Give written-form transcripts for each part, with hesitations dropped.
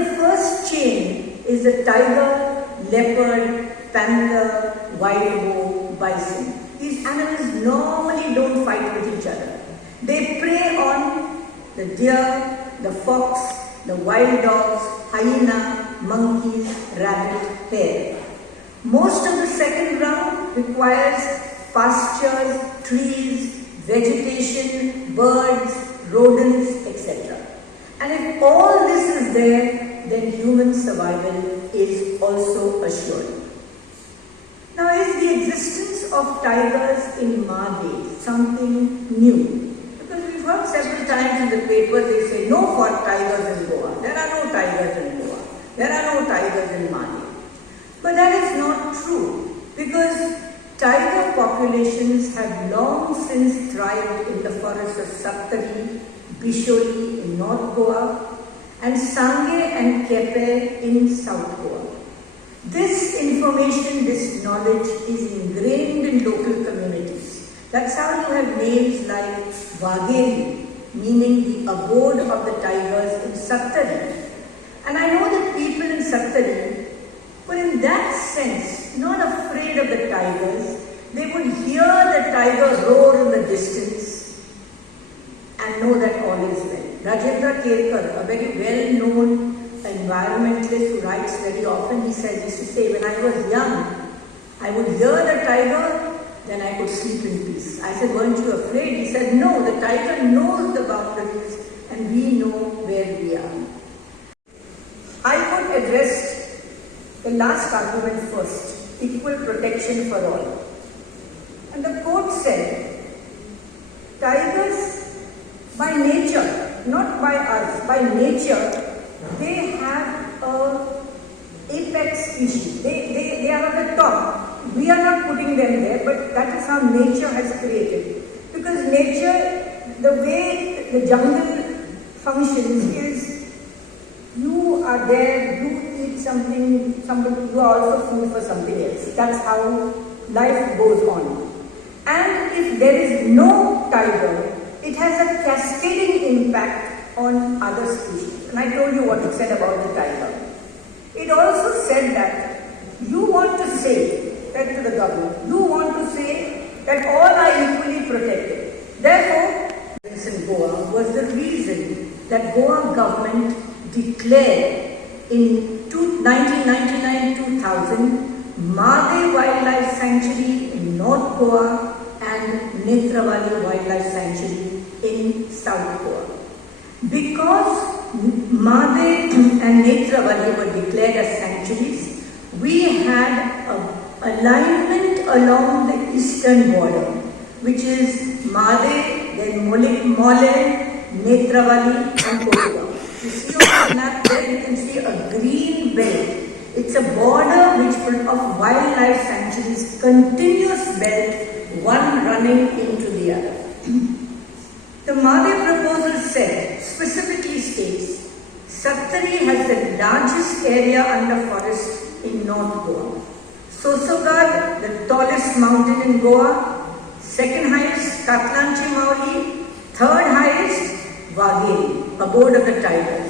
the first chain is the tiger, leopard, panther, wild boar, bison. These animals normally don't fight with each other. They prey on the deer, the fox, the wild dogs, hyena, monkeys, rabbit, hare. Most of the second round requires pastures, trees, vegetation, birds, rodents, etc. And if all this is there, then human survival is also assured. Now, is the existence of tigers in Maldives something new? Because we've heard several times in the papers they say, no for tigers in Goa. There are no tigers in Goa. There are no tigers in Maldives. But that is not true, because tiger populations have long since thrived in the forests of Saptari, Bisholi in North Goa, and Sangye and Kepe in South Goa. This information, this knowledge is ingrained in local communities. That's how you have names like Vageri, meaning the abode of the tigers in Saptari. And I know that people in Saptari were in that sense not afraid of the tigers. They would hear the tiger roar in the distance and know that all is well. Rajendra Kerkar, a very well-known environmentalist who writes very often, he used to say, when I was young, I would hear the tiger, then I could sleep in peace. I said, weren't you afraid? He said, no, the tiger knows the boundaries and we know where we are. I would address the last argument first, equal protection for all. And the court said, tigers by nature, not by us, by nature, they have a apex species. They are at the top. We are not putting them there, but that is how nature has created. Because nature, the way the jungle functions is, you are there, you eat something, you are also food for something else. That's how life goes on. And if there is no tiger, it has a cascading impact on other species. And I told you what it said about the tiger. It also said that you want to say that to the government, you want to say that all are equally protected. Therefore, in Goa was the reason that Goa government declared in 1999-2000 Made Wildlife Sanctuary in North Goa and Netravali Wildlife Sanctuary in South Goa. Because Made and Netravali were declared as sanctuaries, we had an alignment along the eastern border, which is Made, then Mole, Netravali and Korea. You see on the map there, you can see a green belt. It's a border of wildlife sanctuaries, continuous belt, one running into the other. The Made proposal specifically states, Saptari has the largest area under forest in North Goa. Sosogad, the tallest mountain in Goa. Second highest, Katlanchi Mauli. Third highest, Vageri, abode of the tigers.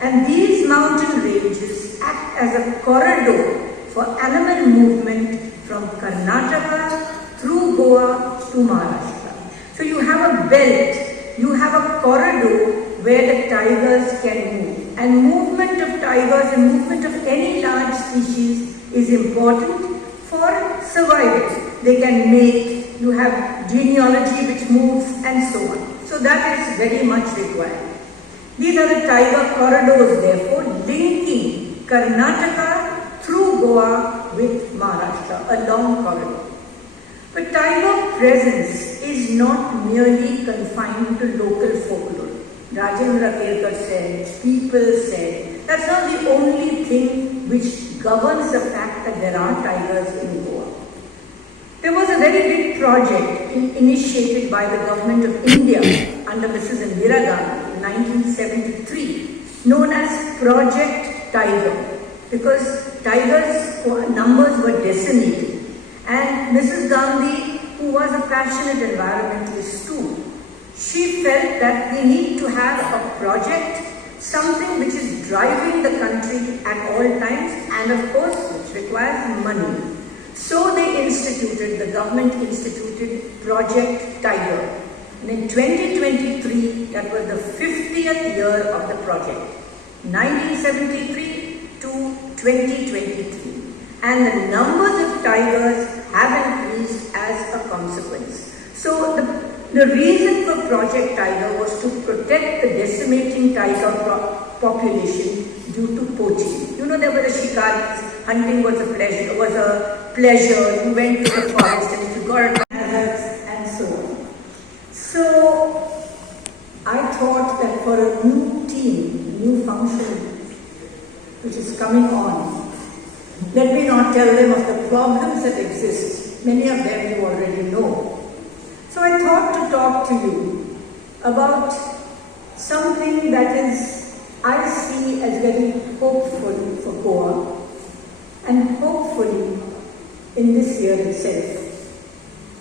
And these mountain ranges act as a corridor for animal movement from Karnataka through Goa to Maharashtra. So you have a belt, you have a corridor where the tigers can move. And movement of tigers and movement of any large species is important for survival. They can mate, you have genealogy which moves and so on. So that is very much required. These are the tiger corridors therefore linking Karnataka through Goa with Maharashtra, a long corridor. But tiger presence is not merely confined to local folklore. Rajendra Kerkar said, people said, that's not the only thing which governs the fact that there are tigers in Goa. There was a very big project initiated by the government of India under Mrs. Indira Gandhi in 1973, known as Project Tiger, because tigers' numbers were decimated. And Mrs. Gandhi, who was a passionate environmentalist too, she felt that we need to have a project something which is driving the country at all times and of course which requires money. So the government instituted Project Tiger. And in 2023, that was the 50th year of the project, 1973 to 2023. And the numbers of tigers have increased as a consequence. So the reason for Project Tiger was to protect the decimating tiger population due to poaching. You know, there were the shikaris, hunting was a pleasure, you went to the forest and if you got hazards and so on. So I thought that for a new team, new function which is coming on, let me not tell them of the problems that exist. Many of them you already know. So I thought to talk to you about something that I see as very hopeful for Goa and hopefully in this year itself.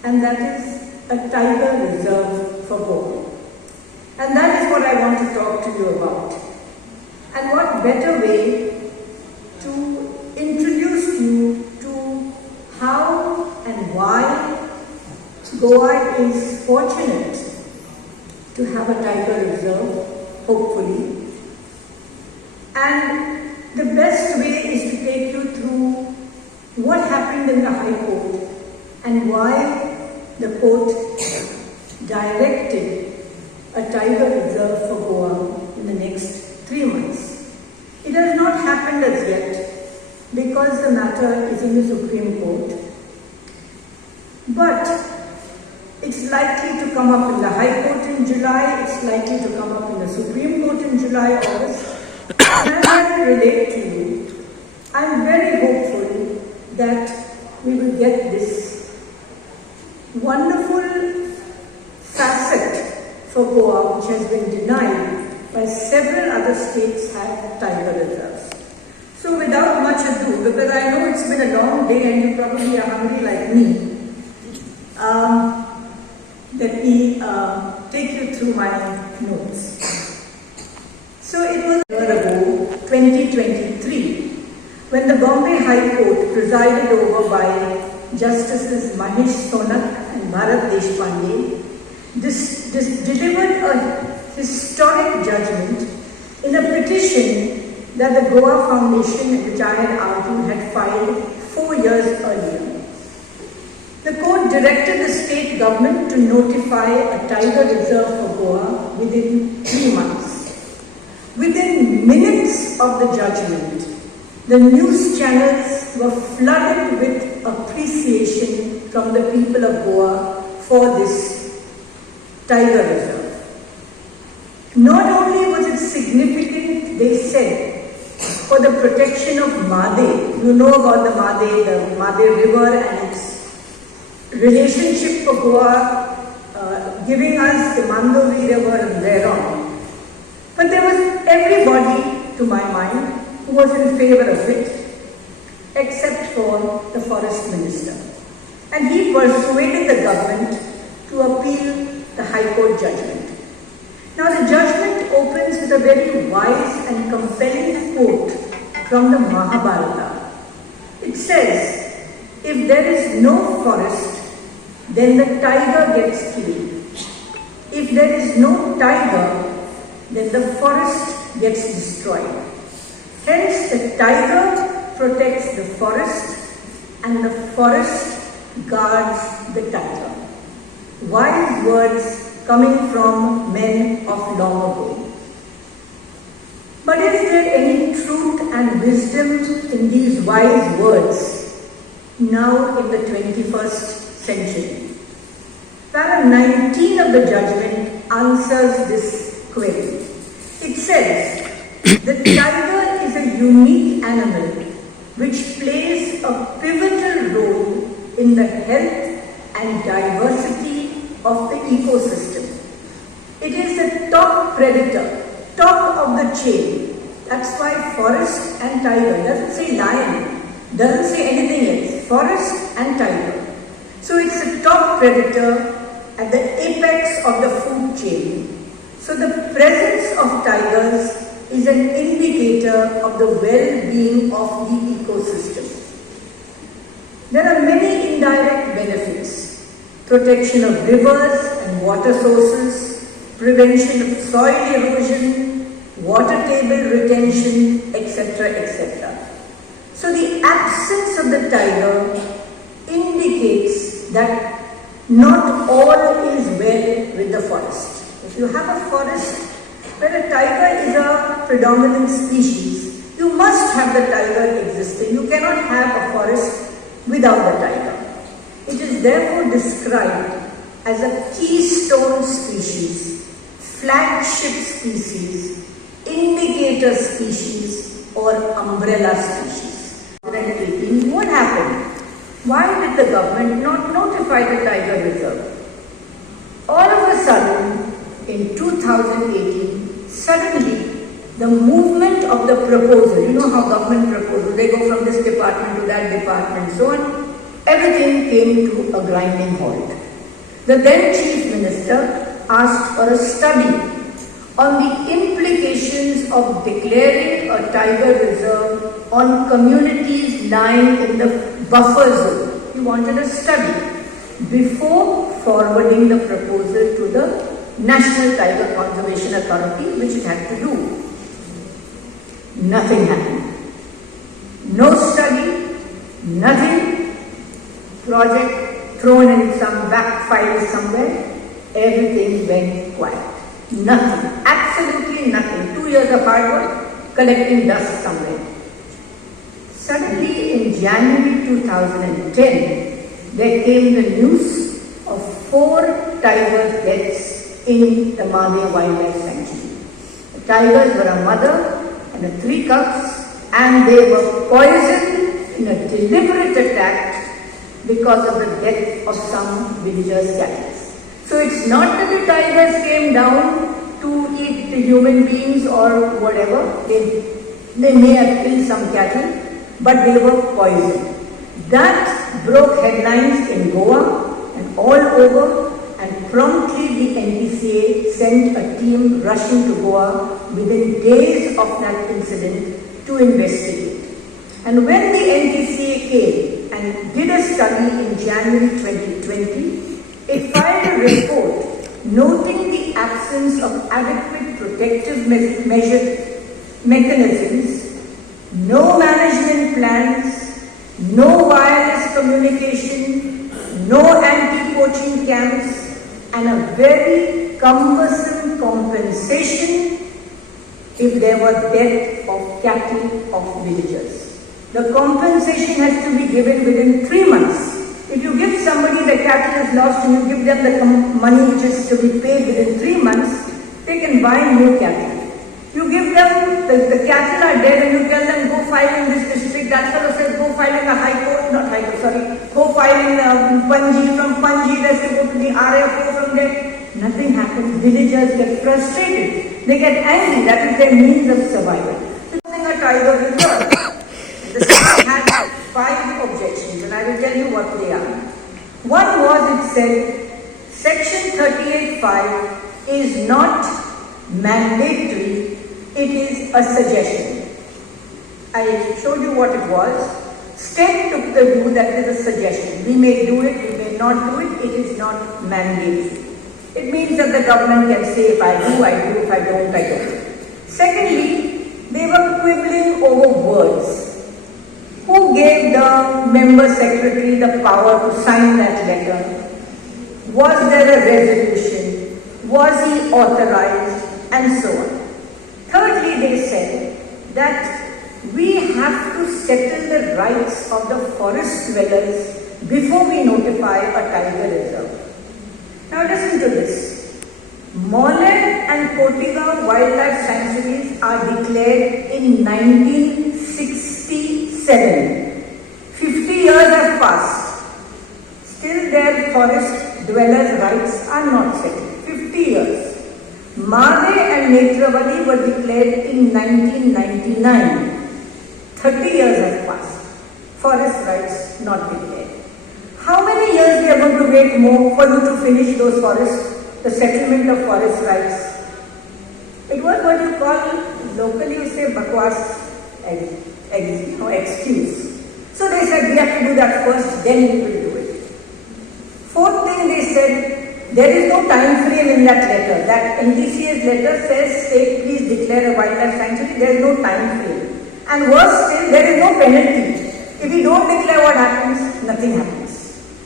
And that is a tiger reserve for Goa. And that is what I want to talk to you about. And what better way to introduce you to how and why Goa is fortunate to have a tiger reserve, hopefully. And the best way is to take you through what happened in the High Court and why the court directed a tiger reserve for Goa in the next 3 months. It has not happened as yet because the matter is in the Supreme Court. But it's likely to come up in the High Court in July, it's likely to come up in the Supreme Court in July, August. And as I relate to you, I'm very hopeful that we will get this wonderful facet for Goa, which has been denied by several other states have tiger reserves. So without much ado, because I know it's been a long day and you probably are hungry like me, let me take you through my notes. So it was a year ago, 2023, when the Bombay High Court, presided over by Justices Mahesh Sonak and Bharat Deshpande, delivered a historic judgment in a petition that the Goa Foundation, which I had argued, had filed 4 years earlier. The court directed the state government to notify a tiger reserve for Goa within 3 months. Within minutes of the judgment, the news channels were flooded with appreciation from the people of Goa for this tiger reserve. Not only was it significant, they said, for the protection of Made. You know about the Made River and its relationship for Goa, giving us the Mandovi River and thereon. But there was everybody, to my mind, who was in favor of it, except for the forest minister. And he persuaded the government to appeal the High Court judgment. Now the judgment opens with a very wise and compelling quote from the Mahabharata. It says, if there is no forest, then the tiger gets killed. If there is no tiger, then the forest gets destroyed. Hence, the tiger protects the forest and the forest guards the tiger. Wise words coming from men of long ago. But is there any truth and wisdom in these wise words now in the 21st century? Para 19 of the judgment answers this query. It says, the tiger is a unique animal which plays a pivotal role in the health and diversity of the ecosystem. It is the top predator, top of the chain. That's why forest and tiger, doesn't say lion, doesn't say anything else, forest and tiger. So it's the top predator at the apex of the food chain. So the presence of tigers is an indicator of the well-being of the ecosystem. There are many indirect benefits: protection of rivers and water sources, prevention of soil erosion, water table retention, etc., etc. So the absence of the tiger indicates that not all is well with the forest. If you have a forest where a tiger is a predominant species, you must have the tiger existing. You cannot have a forest without the tiger. It is therefore described as a keystone species, flagship species, indicator species, or umbrella species. In 2018, what happened? Why did the government not notify the tiger reserve? All of a sudden, in 2018, suddenly the movement of the proposal, you know how government proposals, they go from this department to that department, so on, everything came to a grinding halt. The then Chief Minister asked for a study on the implications of declaring a tiger reserve on communities lying in the buffer zone. He wanted a study before forwarding the proposal to the National Tiger Conservation Authority, which it had to do. Nothing happened. No study, nothing. Project thrown in some back file somewhere. Everything went quiet. Nothing. Absolutely nothing. 2 years of hard work, collecting dust somewhere. Suddenly in January 2010, there came the news of 4 tiger deaths in the Made Wildlife Sanctuary. The tigers were a mother and 3 cubs, and they were poisoned in a deliberate attack because of the death of some villagers' cattle. So it's not that the tigers came down to eat the human beings or whatever. They may have killed some cattle, but they were poisoned. That broke headlines in Goa and all over, and promptly the NTCA sent a team rushing to Goa within days of that incident to investigate. And when the NTCA came and did a study in January 2020, it filed a report noting the absence of adequate protective mechanisms, no management plans, no wireless communication, no anti-poaching camps, and a very cumbersome compensation if there were death of cattle of villagers. The compensation has to be given within 3 months. If you give somebody the cattle is lost and you give them the money which is to be paid within 3 months, they can buy new cattle. You give them, the cattle are dead and you tell them go file in this district. That fellow says go file in the high court, not high court, sorry, go file in Panji, from Panji there's to go to the RFO, from there. Nothing happens. Villagers get frustrated. They get angry. That is their means of survival. Supposing a tiger reserve. The city had 5 objections, and I will tell you what they are. One was, it said, Section 38(5) is not mandatory, it is a suggestion. I showed you what it was. State took the view that it is a suggestion. We may do it, we may not do it, it is not mandatory. It means that the government can say, if I do, I do, if I don't, I don't. Secondly, they were quibbling over words. Who gave the member secretary the power to sign that letter? Was there a resolution? Was he authorized? And so on. Thirdly, they said that we have to settle the rights of the forest dwellers before we notify a tiger reserve. Now listen to this. Mollett and Kotiga wildlife sanctuaries are declared in 1967. 50 years have passed. Still their forest dwellers' rights are not settled. 50 years. Made and Netravali were declared in 1999. 30 years have passed. Forest rights not declared. How many years we are going to wait more for you to finish those forests, the settlement of forest rights? It was what you call locally you say bakwas, excuse. So they said we have to do that first, then we will do it. Fourth thing they said, there is no time frame in that letter. That NTCA's letter says, state please declare a wildlife sanctuary, there is no time frame. And worse still, there is no penalty. If we don't declare, what happens? Nothing happens.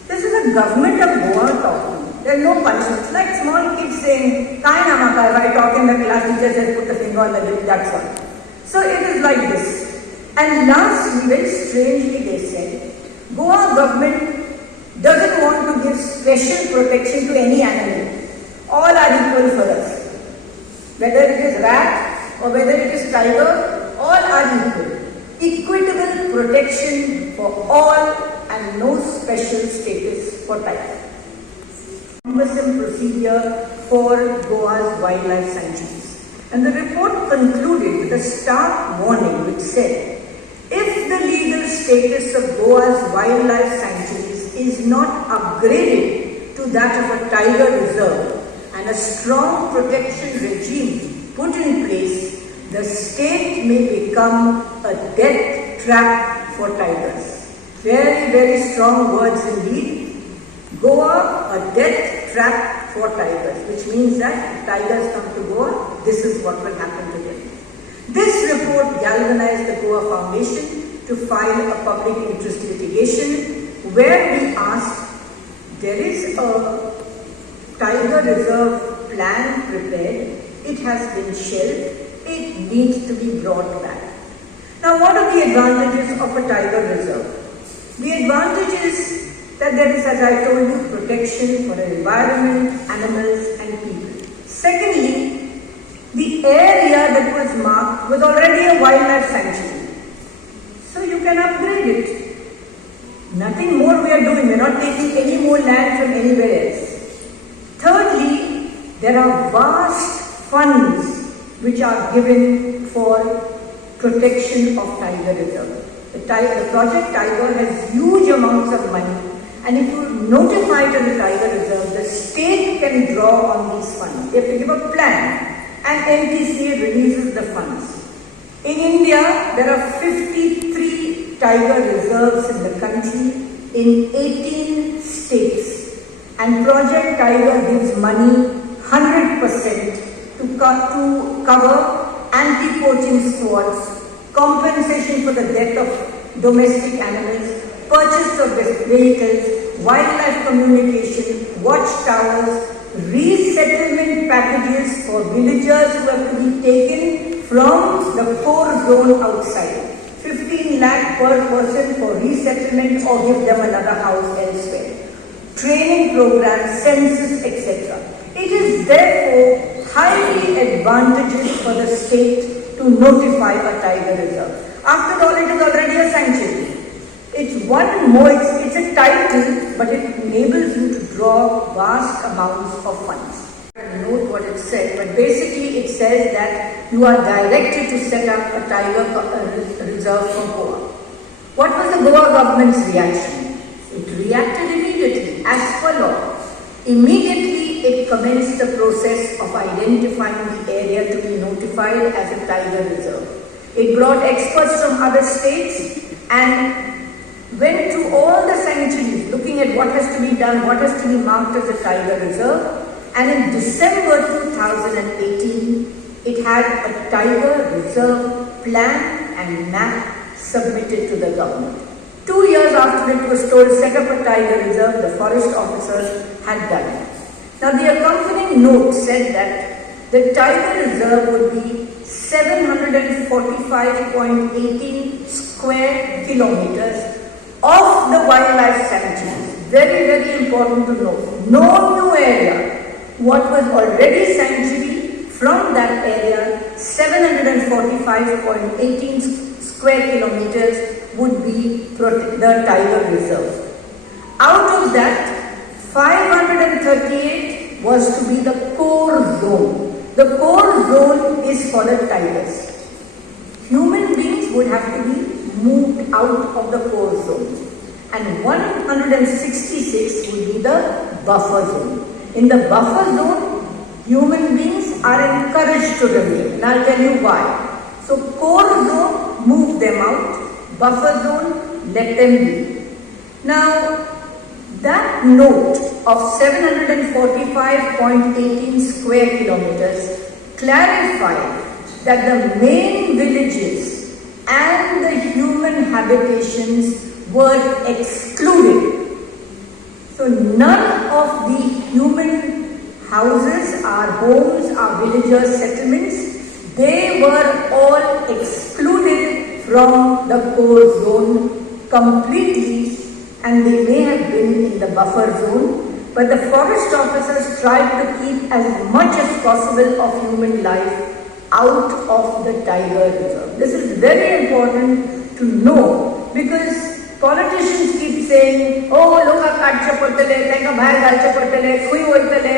This is the government of Goa talking. There is no punishment. It's like small kids saying, Kai namaka, if I talk in the class, teacher says put the finger on the lip, that's all. So it is like this. And lastly, very strangely they said, Goa government doesn't want to give special protection to any animal. All are equal for us. Whether it is rat or whether it is tiger, all are equal. Equitable protection for all and no special status for tiger. Cumbersome procedure for Goa's wildlife sanctuaries. And the report concluded with a stark warning which said, if the legal status of Goa's wildlife sanctuaries is not upgraded to that of a tiger reserve and a strong protection regime put in place, the state may become a death trap for tigers. Very, very strong words indeed. Goa, a death trap for tigers, which means that if tigers come to Goa, this is what will happen to them. This report galvanized the Goa Foundation to file a public interest litigation where we asked, there is a tiger reserve plan prepared, it has been shelved, it needs to be brought back. Now what are the advantages of a tiger reserve? The advantage is that there is, as I told you, protection for the environment, animals and people. Secondly, the area that was marked was already a wildlife sanctuary. So you can upgrade it. Nothing more we are doing. We are not taking any more land from anywhere else. Thirdly, there are vast funds which are given for protection of tiger reserve. The Project Tiger has huge amounts of money, and if you notify it as a tiger reserve, the state can draw on these funds. They have to give a plan, and NTCA releases the funds. In India, there are 53 tiger reserves in the country in 18 states, and Project Tiger gives money 100% to cover anti-poaching squads, compensation for the death of domestic animals, purchase of vehicles, wildlife communication, watchtowers, resettlement packages for villagers who have to be taken from the core zone outside. 15 lakh per person for resettlement or give them another house elsewhere. Training programs, census, etc. It is therefore highly advantageous for the state to notify a tiger reserve. After all, it is already a sanctuary. It's one more, it's a title, but it enables you to draw vast amounts of funds. Note what it said, but basically it says that you are directed to set up a tiger reserve for Goa. What was the Goa government's reaction? It reacted immediately, as per law. Immediately it commenced the process of identifying the area to be notified as a tiger reserve. It brought experts from other states and went to all the sanctuaries looking at what has to be done, what has to be marked as a tiger reserve. And in December 2018, it had a tiger reserve plan and map submitted to the government. 2 years after it was told set up a tiger reserve, the forest officers had done it. Now the accompanying note said that the tiger reserve would be 745.18 square kilometers of the wildlife sanctuary. Very, very important to know. No new area. What was already sanctuary, from that area, 745.18 square kilometers would be the tiger reserve. Out of that, 538 was to be the core zone. The core zone is for the tigers. Human beings would have to be moved out of the core zone. And 166 would be the buffer zone. In the buffer zone, human beings are encouraged to remain. And I'll tell you why. So core zone, move them out. Buffer zone, let them be. Now, that note of 745.18 square kilometers clarified that the main villages and the human habitations were excluded. So none of the human houses, our homes, our villagers' settlements, they were all excluded from the core zone completely, and they may have been in the buffer zone, but the forest officers tried to keep as much as possible of human life out of the tiger reserve. This is very important to know, because politicians keep saying, oh, loka kaatcha pattale, tenga bhai galcha pattale, kui hoitale.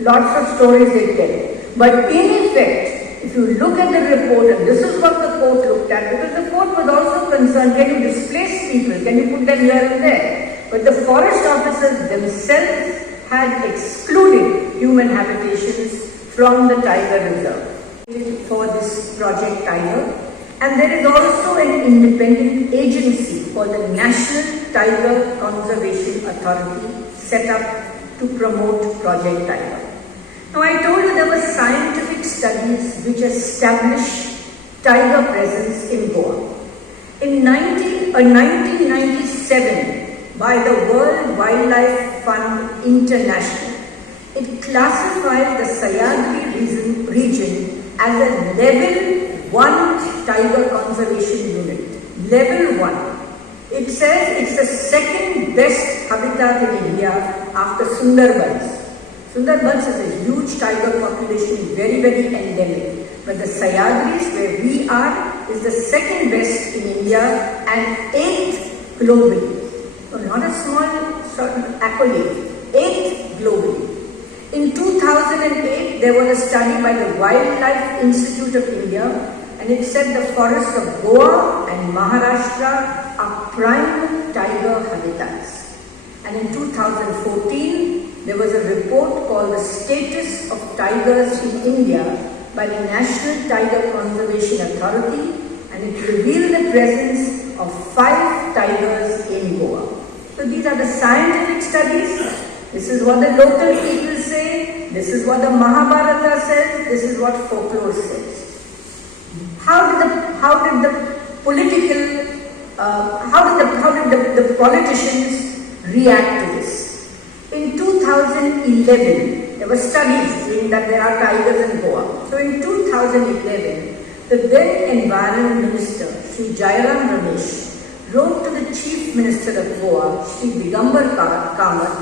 Lots of stories they tell. But in effect, if you look at the report, and this is what the court looked at, because the court was also concerned, can you displace people? Can you put them here and there? But the forest officers themselves had excluded human habitations from the tiger reserve for this Project Tiger. And there is also an independent agency called the National Tiger Conservation Authority set up to promote Project Tiger. Now, I told you there were scientific studies which established tiger presence in Goa. In 1997, by the World Wildlife Fund International, it classified the Sayadri region as a level 1 tiger conservation unit. Level 1. It says it's the second best habitat in India after Sundarbans. Sundarbans is a huge tiger population, very, very endemic. But the Sayadris, where we are, is the second best in India and 8th globally. So not a small sort of accolade, 8th globally. In 2008, there was a study by the Wildlife Institute of India, and it said the forests of Goa and Maharashtra are prime tiger habitats. And in 2014, there was a report called The Status of Tigers in India by the National Tiger Conservation Authority, and it revealed the presence of 5 tigers in Goa. So these are the scientific studies. This is what the local people say. This is what the Mahabharata says. This is what folklore says. How did the politicians react to this? In 2011, there were studies saying that there are tigers in Goa. So in 2011, the then Environment Minister, Sri Jairam Ramesh, wrote to the Chief Minister of Goa, Sri Digambar Kamath,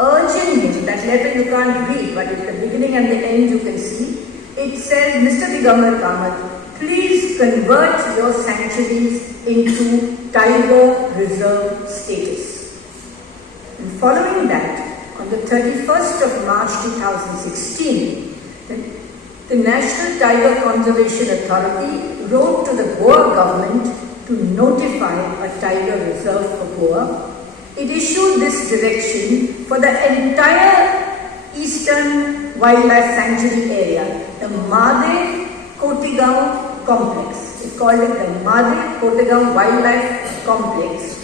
urging him, that letter you can't read, but at the beginning and the end you can see, it says, Mr. Digambar Kamath, please convert your sanctuaries into tiger reserve status. And following that, on the 31st of March 2016, the National Tiger Conservation Authority wrote to the Goa government to notify a tiger reserve for Goa. It issued this direction for the entire Eastern Wildlife Sanctuary area, the Made-Kotigaon Complex. It called it the Made-Kotigaon Wildlife Complex.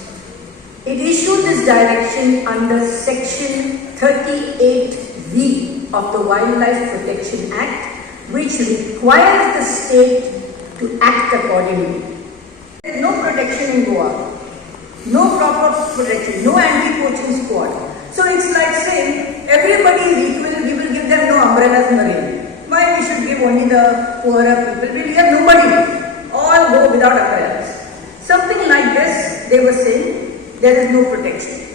It issued this direction under Section 38V of the Wildlife Protection Act, which requires the state to act accordingly. There is no protection in Goa, no proper protection, no anti-poaching squad. So it's like saying everybody is equal, we will give them no umbrellas in the rain. Why we should give only the poorer people? We will give nobody. All go without umbrellas. Something like this, they were saying. There is no protection.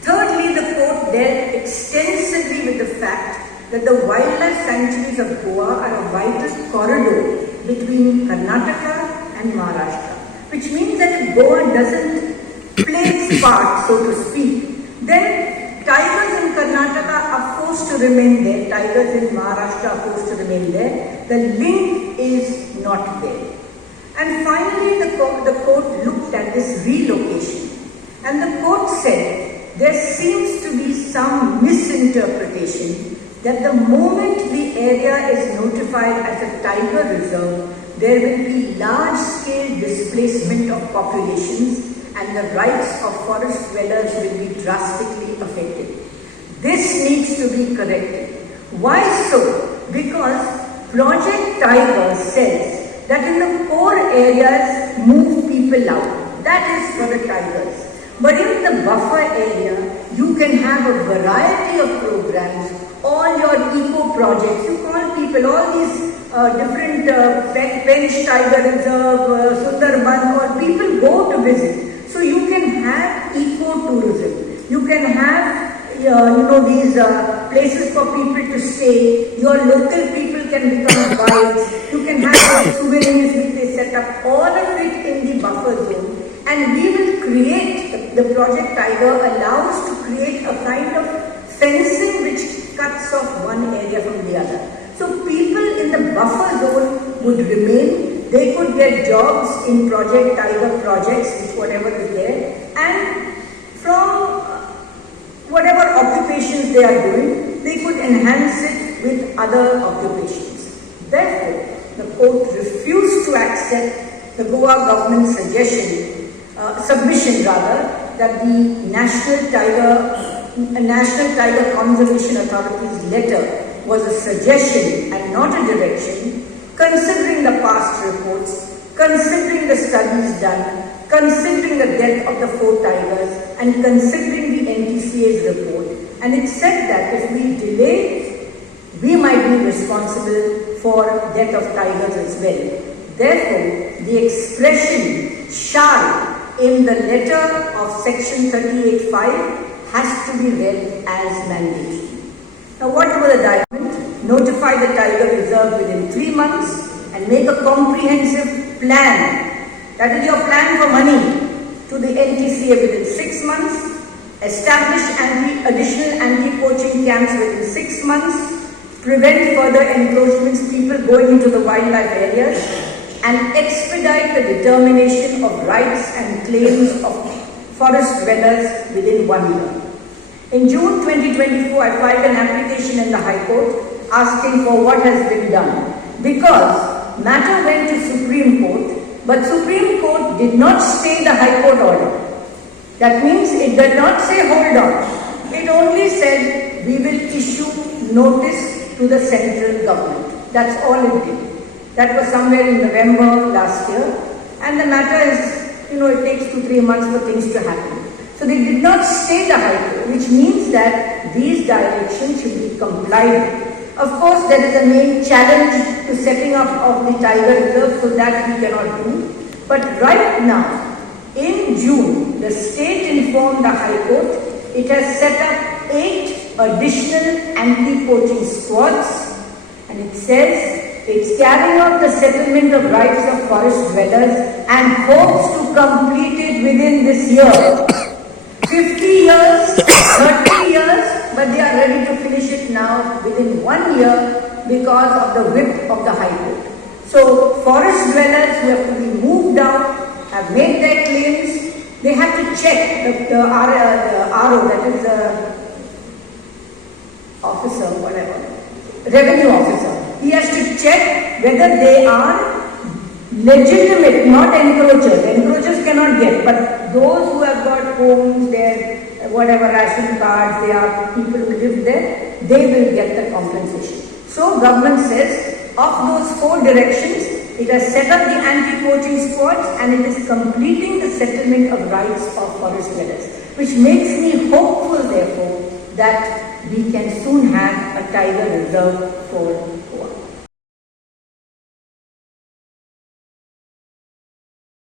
Thirdly, the court dealt extensively with the fact that the wildlife sanctuaries of Goa are a vital corridor between Karnataka and Maharashtra, which means that if Goa doesn't play its part, so to speak, then tigers in Karnataka are forced to remain there, tigers in Maharashtra are forced to remain there. The link is not there. And finally, the court looked at this relocation. And the court said there seems to be some misinterpretation that the moment the area is notified as a tiger reserve, there will be large-scale displacement of populations and the rights of forest dwellers will be drastically affected. This needs to be corrected. Why so? Because Project Tiger says that in the core areas, move people out. That is for the tigers. But in the buffer area, you can have a variety of programs, all your eco projects. You call people, all these different Pench Tiger Reserve, Sundarban, or people go to visit. So you can have eco-tourism. You can have these places for people to stay. Your local people can become guides. You can have souvenirs which they set up, all of it in the buffer zone. And we will create, the Project Tiger allows to create a kind of fencing which cuts off one area from the other. So people in the buffer zone would remain. They could get jobs in Project Tiger projects, which whatever is there. And from whatever occupations they are doing, they could enhance it with other occupations. Therefore, the court refused to accept the Goa government's submission that the National Tiger Conservation Authority's letter was a suggestion and not a direction, considering the past reports, considering the studies done, considering the death of the 4 tigers, and considering the NTCA's report. And it said that if we delay, we might be responsible for death of tigers as well. Therefore, the expression shall in the letter of section 38.5 has to be read as mandatory. Now, what were the document? Notify the tiger reserve within 3 months and make a comprehensive plan. That is your plan for money to the NTCA within 6 months. Establish additional anti-poaching camps within 6 months. Prevent further encroachments, people going into the wildlife areas. And expedite the determination of rights and claims of forest dwellers within 1 year. In June 2024, I filed an application in the High Court asking for what has been done. Because matter went to Supreme Court, but Supreme Court did not stay the High Court order. That means it did not say hold on. It only said we will issue notice to the central government. That's all it did. That was somewhere in November last year. And the matter is, it takes 2 to 3 months for things to happen. So they did not stay the High Court, which means that these directions should be complied with. Of course, there is a main challenge to setting up of the tiger reserve, so that we cannot do. But right now, in June, the state informed the High Court it has set up 8 additional anti-poaching squads, and it says it's carrying out the settlement of rights of forest dwellers and hopes to complete it within this year. 50 years, 30 years, but they are ready to finish it now within 1 year because of the whip of the High Court. So forest dwellers who have to be moved out have made their claims. They have to check the RO, that is the officer, whatever, revenue officer. He has to check whether they are legitimate, not encroachers. Encroachers cannot get, but those who have got homes, their whatever ration cards, they are people who live there, they will get the compensation. So government says, of those 4 directions, it has set up the anti-poaching squads and it is completing the settlement of rights of forest dwellers, which makes me hopeful, therefore, that we can soon have a tiger reserve for